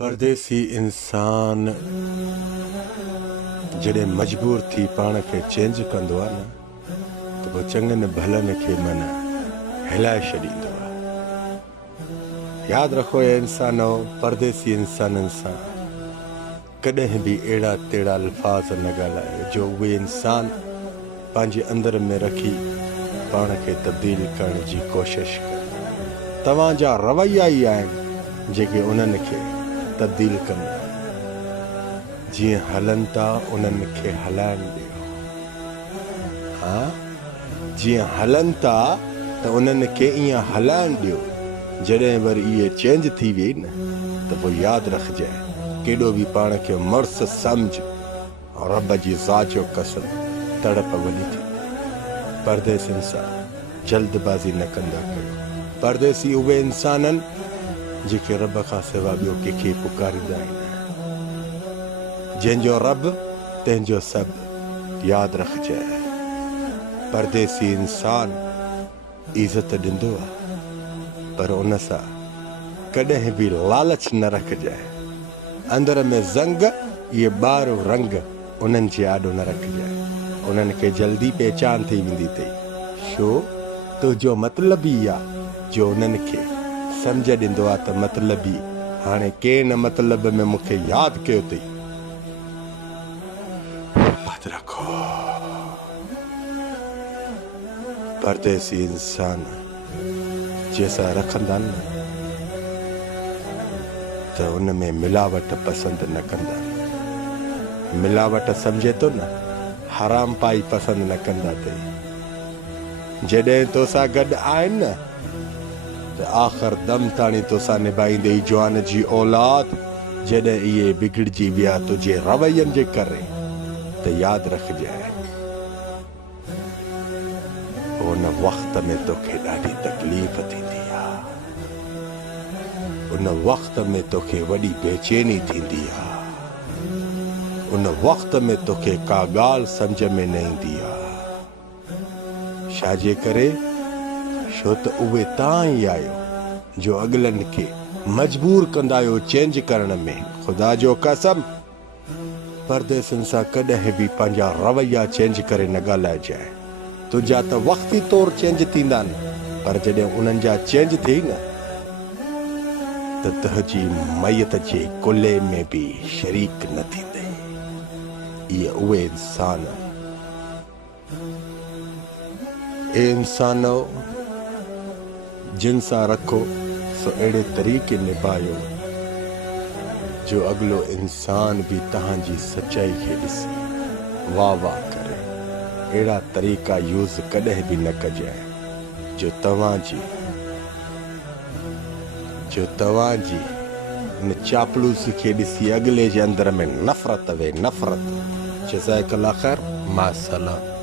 परदेसी इंसान जॾहिं मजबूर थी पाण खे चेंज कंदो आहे न त पोइ चङनि भलनि खे मन हिलाए छॾींदो आहे। यादि रखो हे इंसानो, परदेसी इंसाननि सां कॾहिं बि अहिड़ा तेड़ा अल्फाज़ न ॻाल्हायो जो उहे इंसान पंहिंजे अंदर में रखी पाण खे तब्दील करण जी कोशिशि करे। तव्हांजा रवैया ई आहिनि जेके उन्हनि खे तब्दील कंदा। जीअं हलनि था उन्हनि खे हलाइण ॾियो। हा, जीअं हलनि था त उन्हनि खे ईअं हलाइण ॾियो। जॾहिं वरी इहे चेंज थी वई न त पोइ यादि रखजांइ, केॾो बि पाण खे मुड़ुस सम्झ, रब जी ज़ात जो कसम, तड़प वॾी थी। परदेसियुनि सां जल्दबाज़ी न कंदा कयो। परदेसी उहे इंसान आहिनि जेके रब खां सवाइ ॿियो कंहिंखे पुकारींदा आहिनि। जंहिंजो रब तंहिंजो सभु। यादि रखजांइ, परदेसी इंसान इज़त ॾींदो आहे पर उन सां कॾहिं बि लालच न रखजांइ। अंदर में ज़ंग इहे ॿारो रंग उन्हनि जे आॾो न रखजांइ। उन्हनि खे जल्दी पहचान थी वेंदी अथई। छो? तुंहिंजो मतिलबु ई आहे जो उन्हनि खे सम्झ ॾींदो आहे त मतिलबु ई हाणे कंहिं न मतिलब में मूंखे यादि कयो अथई। यादि रखो, परदेसी इंसान जंहिंसां रखंदा न त उन में मिलावट पसंदि न कंदा। मिलावट सम्झे थो न, हराम पाई पसंदि न कंदा अथई। जॾहिं तोसां गॾु आहिनि न त आख़िर दम ताणी तोसां निभाईंदे जवान जी औलाद। जॾहिं इहे बिगड़जी विया तुंहिंजे रवैयनि जे करे त यादि रखजांइ, उन वक़्त में तोखे ॾाढी तकलीफ़ थींदी आहे। उन वक़्त में तोखे वॾी बेचैनी थींदी आहे। उन वक़्त में तोखे का ॻाल्हि सम्झ में न ईंदी आहे। छाजे करे? छो त उहे तव्हां ई आहियो जो अॻिलनि खे मजबूर कंदा आहियो चेंज करण में। ख़ुदा जो कसम, परदेसियुनि सां कॾहिं बि पंहिंजा रवैया चेंज करे न ॻाल्हाइजांइ। तुंहिंजा त वक़्ती तौरु चेंज थींदा आहिनि, पर जॾहिं उन्हनि जा चेंज थी न त तुंहिंजी मैयत जे कुल्ले में बि शरीक न थींदे। इहे उहे इंसान, ए इंसानो, जिन सां रखो सो अहिड़े तरीक़े निभायो जो अॻिलो इंसान बि तव्हांजी सचाई खे ॾिसी वाह वाह करे। अहिड़ा तरीक़ा यूज़ कॾहिं बि न कजांइ जो तव्हांजी इन चापलूसी खे ॾिसी अॻिले जे अंदर में नफ़रत वे। नफ़रत। जज़ाकल्लाह ख़ैर। मा सलाम।